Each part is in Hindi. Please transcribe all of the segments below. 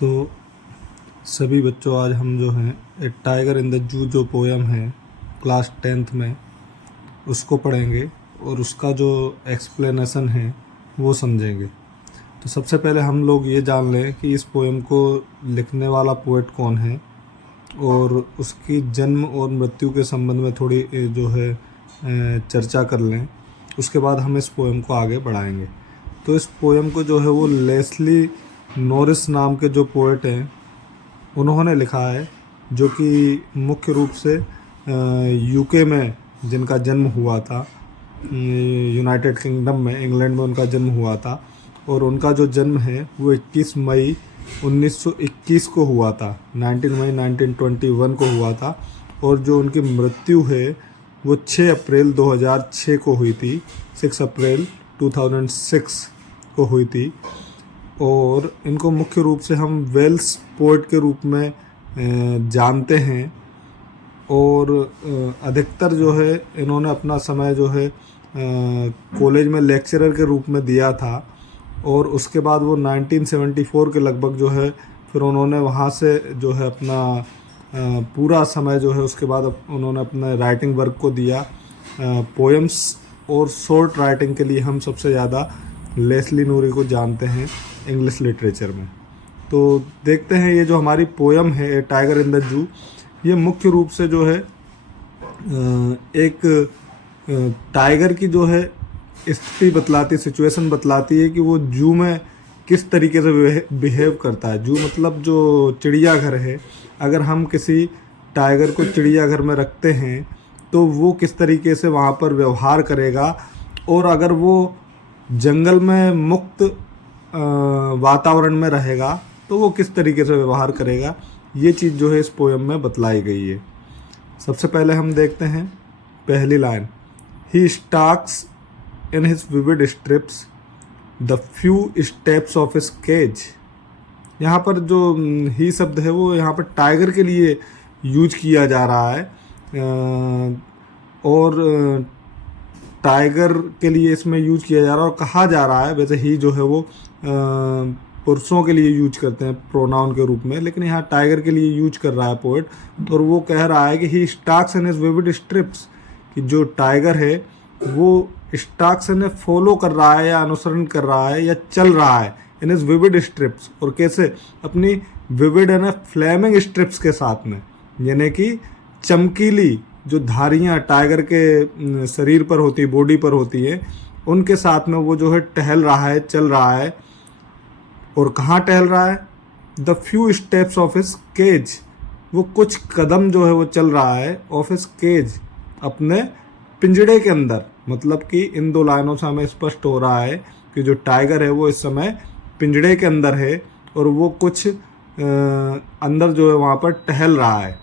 तो सभी बच्चों, आज हम जो हैं ए टाइगर इन द जू जो पोयम है क्लास 10th में उसको पढ़ेंगे और उसका जो एक्सप्लेनेशन है वो समझेंगे। तो सबसे पहले हम लोग ये जान लें कि इस पोयम को लिखने वाला पोएट कौन है और उसकी जन्म और मृत्यु के संबंध में थोड़ी जो है चर्चा कर लें। उसके बाद हम इस पोयम को आगे बढ़ाएंगे। तो इस पोयम को जो है वो लेस्ली नॉरिस नाम के जो पोएट हैं उन्होंने लिखा है, जो कि मुख्य रूप से यूके में जिनका जन्म हुआ था, यूनाइटेड किंगडम में, इंग्लैंड में उनका जन्म हुआ था। और उनका जो जन्म है वो 21 मई 1921 को हुआ था, 19 मई 1921 को हुआ था। और जो उनकी मृत्यु है वो 6 अप्रैल 2006 को हुई थी, 6 अप्रैल 2006 को हुई थी। और इनको मुख्य रूप से हम वेल्स पोएट के रूप में जानते हैं। और अधिकतर जो है इन्होंने अपना समय जो है कॉलेज में लेक्चरर के रूप में दिया था। और उसके बाद वो 1974 के लगभग जो है फिर उन्होंने वहाँ से जो है अपना पूरा समय जो है उसके बाद उन्होंने अपने राइटिंग वर्क को दिया। पोएम्स और शॉर्ट राइटिंग के लिए हम सबसे ज़्यादा लेस्ली नूरी को जानते हैं इंग्लिश लिटरेचर में। तो देखते हैं ये जो हमारी पोयम है टाइगर इन द जू, ये मुख्य रूप से जो है एक टाइगर की जो है स्थिति बतलाती, सिचुएशन बतलाती है कि वो जू में किस तरीके से बिहेव करता है। जू मतलब जो चिड़ियाघर है। अगर हम किसी टाइगर को चिड़ियाघर में रखते हैं तो वो किस तरीके से वहाँ पर व्यवहार करेगा, और अगर वो जंगल में मुक्त वातावरण में रहेगा तो वो किस तरीके से व्यवहार करेगा, ये चीज़ जो है इस पोयम में बतलाई गई है। सबसे पहले हम देखते हैं पहली line, he stalks in his vivid stripes the few steps of his cage. यहाँ पर जो ही शब्द है वो यहाँ पर टाइगर के लिए यूज किया जा रहा है। और टाइगर के लिए इसमें यूज किया जा रहा है और कहा जा रहा है। वैसे ही जो है वो पुरुषों के लिए यूज करते हैं प्रोनाउन के रूप में, लेकिन यहाँ टाइगर के लिए यूज कर रहा है पोएट। और वो कह रहा है कि he stalks in his vivid stripes, कि जो टाइगर है वो स्टाक्स ने फॉलो कर रहा है या अनुसरण कर रहा है या चल रहा है इन हिज विविड स्ट्रिप्स। और कैसे? अपनी विविड है ना फ्लेमिंग स्ट्रिप्स के साथ में, यानी कि चमकीली जो धारियाँ टाइगर के शरीर पर होती, बॉडी पर होती है, उनके साथ में वो जो है टहल रहा है, चल रहा है। और कहाँ टहल रहा है? The few steps of his cage, वो कुछ कदम जो है वो चल रहा है ऑफ हिज केज, अपने पिंजड़े के अंदर। मतलब कि इन दो लाइनों से हमें स्पष्ट हो रहा है कि जो टाइगर है वो इस समय पिंजड़े के अंदर है और वो कुछ अंदर जो है वहाँ पर टहल रहा है।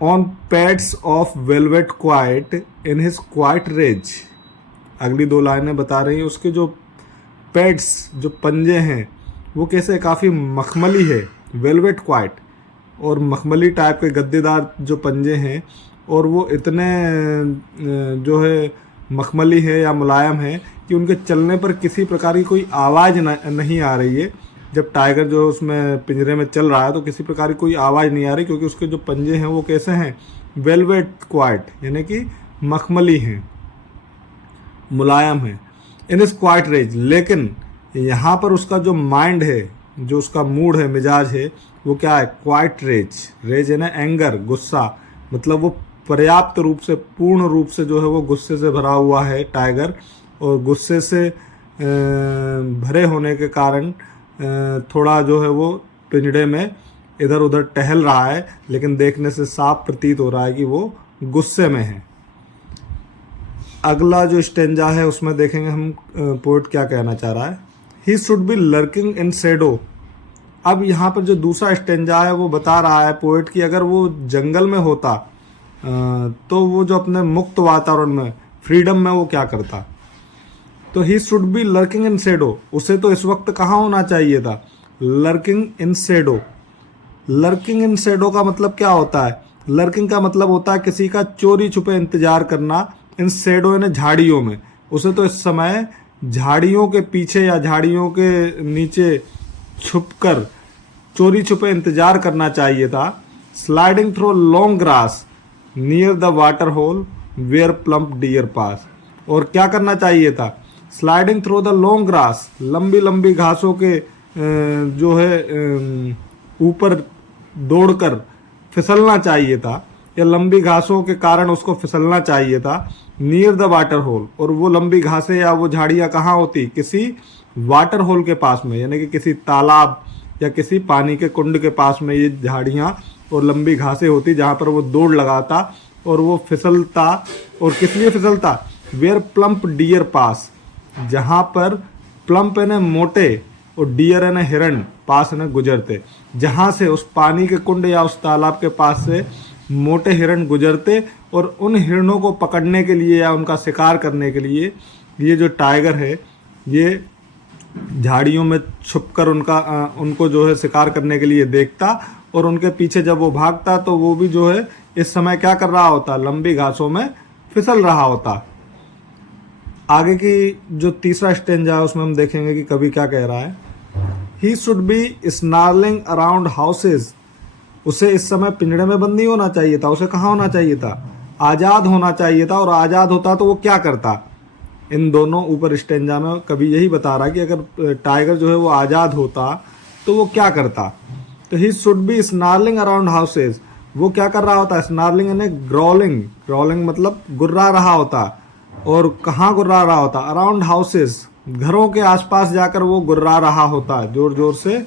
On pads of velvet quiet in his quiet rage. अगली दो लाइनें बता रही हैं उसके जो पैड्स, जो पंजे हैं, वो कैसे काफ़ी मखमली है, वेलवेट क्वाइट, और मखमली टाइप के गद्देदार जो पंजे हैं। और वो इतने जो है मखमली है या मुलायम है कि उनके चलने पर किसी प्रकार की कोई आवाज़ नहीं आ रही है। जब टाइगर जो उसमें पिंजरे में चल रहा है तो किसी प्रकार की कोई आवाज़ नहीं आ रही, क्योंकि उसके जो पंजे हैं वो कैसे हैं? वेलवेट क्वाइट, यानी कि मखमली हैं, मुलायम हैं। इन इज क्वाइट रेज, लेकिन यहाँ पर उसका जो माइंड है, जो उसका मूड है, मिजाज है, वो क्या है? Quite raise. रेज है ना एंगर, गुस्सा, मतलब वो पर्याप्त रूप से, पूर्ण रूप से जो है वो गुस्से से भरा हुआ है टाइगर। और गुस्से से भरे होने के कारण थोड़ा जो है वो पिंजड़े में इधर उधर टहल रहा है, लेकिन देखने से साफ प्रतीत हो रहा है कि वो गुस्से में है। अगला जो स्टेंजा है उसमें देखेंगे हम पोएट क्या कहना चाह रहा है। He should be lurking in shadow. अब यहाँ पर जो दूसरा स्टेंजा है वो बता रहा है पोएट कि अगर वो जंगल में होता तो वो जो अपने मुक्त वातावरण में, फ्रीडम में, वो क्या करता। तो he should be lurking in shadow, उसे तो इस वक्त कहाँ होना चाहिए था? लर्किंग इन शेडो। लर्किंग इन शेडो का मतलब क्या होता है? लर्किंग का मतलब होता है किसी का चोरी छुपे इंतजार करना। इन शेडो यानी झाड़ियों में, उसे तो इस समय झाड़ियों के पीछे या झाड़ियों के नीचे छुपकर चोरी छुपे इंतजार करना चाहिए था। Sliding through long grass near the water hole where plump deer pass. और क्या करना चाहिए था? Sliding through the long grass, लंबी लंबी घासों के जो है ऊपर दौड़कर फिसलना चाहिए था, या लंबी घासों के कारण उसको फिसलना चाहिए था। नियर द वाटर होल, और वो लंबी घासें या वो झाड़ियाँ कहाँ होती? किसी वाटर होल के पास में, यानी कि किसी तालाब या किसी पानी के कुंड के पास में ये झाड़ियाँ और लंबी घासें होती, जहाँ पर वो दौड़ लगाता और वो फिसलता। और किस लिए फिसलता? वेयर प्लम्प डियर पास, जहाँ पर प्लम्प है ना मोटे और डियर है ना हिरण पास है ना गुजरते, जहाँ से उस पानी के कुंड या उस तालाब के पास से मोटे हिरण गुजरते, और उन हिरणों को पकड़ने के लिए या उनका शिकार करने के लिए ये जो टाइगर है ये झाड़ियों में छुपकर उनको जो है शिकार करने के लिए देखता, और उनके पीछे जब वो भागता तो वो भी जो है इस समय क्या कर रहा होता? लंबी घासों में फिसल रहा होता। आगे की जो तीसरा स्टेंजा है उसमें हम देखेंगे कि कवि क्या कह रहा है। He should be snarling around houses, उसे इस समय पिंजड़े में बंद नहीं होना चाहिए था। उसे कहाँ होना चाहिए था? आज़ाद होना चाहिए था। और आज़ाद होता तो वो क्या करता? इन दोनों ऊपर स्टेंजा में कवि यही बता रहा है कि अगर टाइगर जो है वो आज़ाद होता तो वो क्या करता। तो he should be snarling around houses, वो क्या कर रहा होता? स्नार्लिंग यानी ग्रॉलिंग, ग्रॉलिंग मतलब गुर्रा रहा होता। और कहाँ गुर्रा रहा होता? अराउंड हाउसेज, घरों के आसपास जाकर वो गुर्रा रहा होता, जोर जोर से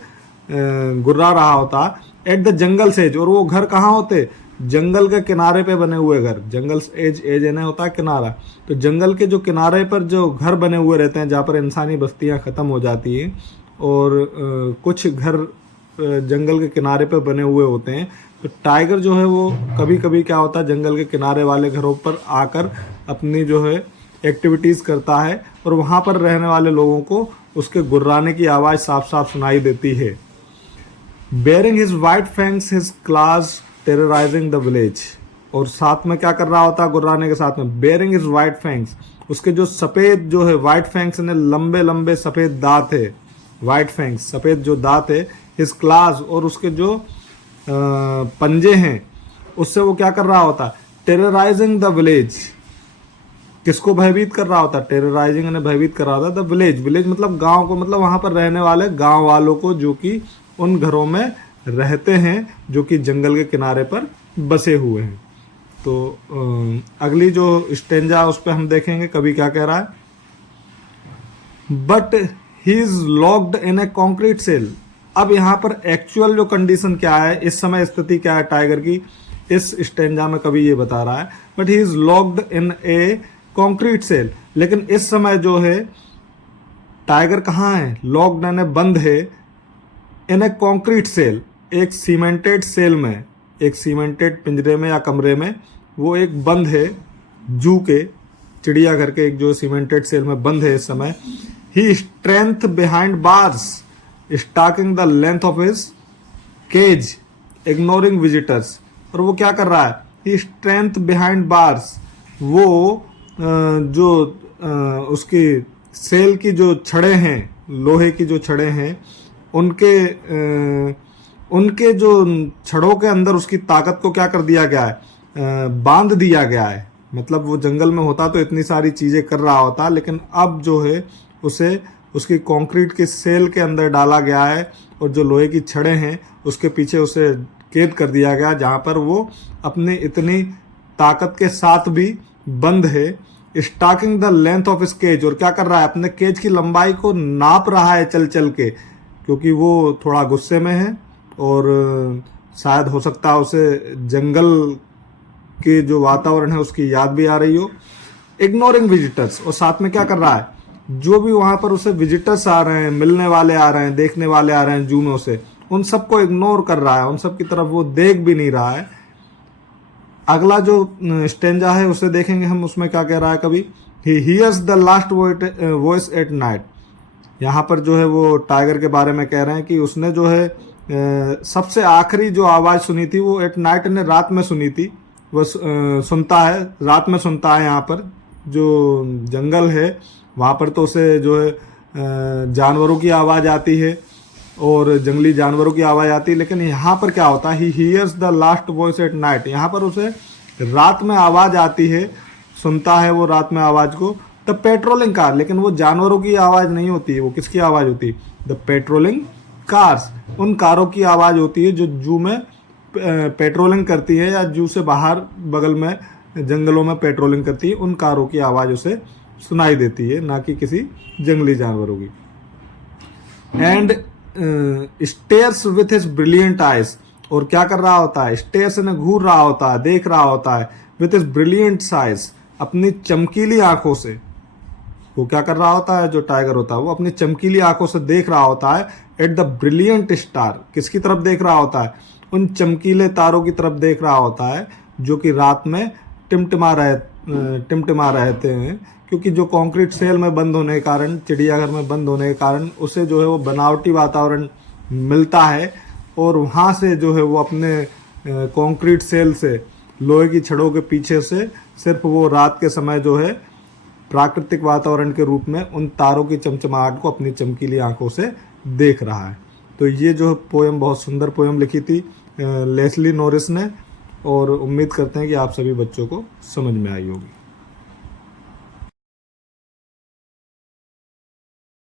गुर्रा रहा होता। एट द जंगल सेज, और वो घर कहाँ होते? जंगल के किनारे पे बने हुए घर। जंगल एज, एज यानी होता है किनारा, तो जंगल के जो किनारे पर जो घर बने हुए रहते हैं, जहाँ पर इंसानी बस्तियाँ ख़त्म हो जाती हैं, और कुछ घर जंगल के किनारे पर बने हुए होते हैं। तो टाइगर जो है वो कभी कभी क्या होता है, जंगल के किनारे वाले घरों पर आकर अपनी जो है एक्टिविटीज़ करता है, और वहाँ पर रहने वाले लोगों को उसके गुर्राने की आवाज़ साफ साफ सुनाई देती है। Bearing his white fangs his class terrorising the village, और साथ में क्या कर रहा होता गुर्राने के साथ में? बेयरिंग हिज वाइट फैंग्स, उसके जो सफ़ेद जो है वाइट फैंग्स ने लंबे लंबे सफ़ेद दांत है, वाइट फैंग्स सफ़ेद जो दांत है, हिज क्लास और उसके जो पंजे हैं, उससे वो क्या कर रहा होता? टेरराइजिंग द विलेज, किसको भयभीत कर रहा होता? टेरराइजिंग ने भयभीत कर रहा होता द विलेज, विलेज मतलब गांव को, मतलब वहां पर रहने वाले गांव वालों को, जो कि उन घरों में रहते हैं जो कि जंगल के किनारे पर बसे हुए हैं। तो अगली जो स्टेंजा उस पर हम देखेंगे कवि क्या कह रहा है। But he is locked in a concrete cell. अब यहाँ पर एक्चुअल जो कंडीशन क्या है, इस समय स्थिति क्या है टाइगर की, इस स्टेंजा में कवि ये बता रहा है। But he is locked in a concrete cell, लेकिन इस समय जो है टाइगर कहाँ है? लॉक्ड यानी बंद है। इन ए कॉन्क्रीट सेल, एक सीमेंटेड सेल में, एक सीमेंटेड पिंजरे में या कमरे में वो एक बंद है, जू के चिड़ियाघर के एक जो सीमेंटेड सेल में बंद है इस समय। He strength behind bars stalking the length of his cage ignoring visitors. और वो क्या कर रहा है? ही स्ट्रेंथ बिहाइंड बार्स, वो जो उसकी सेल की जो छड़े हैं, लोहे की जो छड़े हैं, उनके जो छड़ों के अंदर उसकी ताकत को क्या कर दिया गया है? बांध दिया गया है। मतलब वो जंगल में होता तो इतनी सारी चीज़ें कर रहा होता, लेकिन अब जो है उसे उसकी कंक्रीट के सेल के अंदर डाला गया है, और जो लोहे की छड़ें हैं उसके पीछे उसे कैद कर दिया गया, जहाँ पर वो अपनी इतनी ताकत के साथ भी बंद है। Stalking the length of his cage, और क्या कर रहा है? अपने केज की लंबाई को नाप रहा है चल चल के, क्योंकि वो थोड़ा गुस्से में है और शायद हो सकता है उसे जंगल के जो वातावरण है उसकी याद भी आ रही हो। इग्नोरिंग विजिटर्स, और साथ में क्या कर रहा है? जो भी वहां पर उसे विजिटर्स आ रहे हैं, मिलने वाले आ रहे हैं, देखने वाले आ रहे हैं जू में उसे, उन सबको इग्नोर कर रहा है, उन सब की तरफ वो देख भी नहीं रहा है। अगला जो स्टेंजा है उसे देखेंगे हम, उसमें क्या कह रहा है कभी। He hears the last voice at night. यहाँ पर जो है वो टाइगर के बारे में कह रहे हैं कि उसने जो है सबसे आखिरी जो आवाज़ सुनी थी वो एट नाइट ने रात में सुनी थी। वो सुनता है, रात में सुनता है। यहाँ पर जो जंगल है वहाँ पर तो उसे जो है जानवरों की आवाज़ आती है, और जंगली जानवरों की आवाज़ आती है। लेकिन यहाँ पर क्या होता है, he hears the last voice at night, यहाँ पर उसे रात में आवाज़ आती है, सुनता है वो रात में आवाज़ को। द पेट्रोलिंग कार, लेकिन वो जानवरों की आवाज़ नहीं होती है, वो किसकी आवाज़ होती है, द पेट्रोलिंग कार्स, उन कारों की आवाज़ होती है जो जू में पेट्रोलिंग करती है या जू से बाहर बगल में जंगलों में पेट्रोलिंग करती है, उन कारों की आवाज़ उसे सुनाई देती है, ना कि किसी जंगली जानवरों की। And stairs with his brilliant eyes, और क्या कर रहा होता है, स्टेयर्स में घूर रहा होता है, देख रहा होता है, विथ हिज ब्रिलियंट आइज, अपनी चमकीली आंखों से। वो क्या कर रहा होता है, जो टाइगर होता है वो अपनी चमकीली आंखों से देख रहा होता है एट द ब्रिलियंट स्टार, किसकी तरफ देख रहा होता है, उन चमकीले तारों की तरफ देख रहा होता है जो कि रात में टिमटिमा रहते हैं, क्योंकि जो कंक्रीट सेल में बंद होने के कारण, चिड़ियाघर में बंद होने के कारण उसे जो है वो बनावटी वातावरण मिलता है, और वहाँ से जो है वो अपने कंक्रीट सेल से, लोहे की छड़ों के पीछे से सिर्फ वो रात के समय जो है प्राकृतिक वातावरण के रूप में उन तारों की चमचमाहट को अपनी चमकीली आंखों से देख रहा है। तो ये जो पोएम, बहुत सुंदर पोएम लिखी थी लेस्ली नॉरिस ने, और उम्मीद करते हैं कि आप सभी बच्चों को समझ में आई होगी।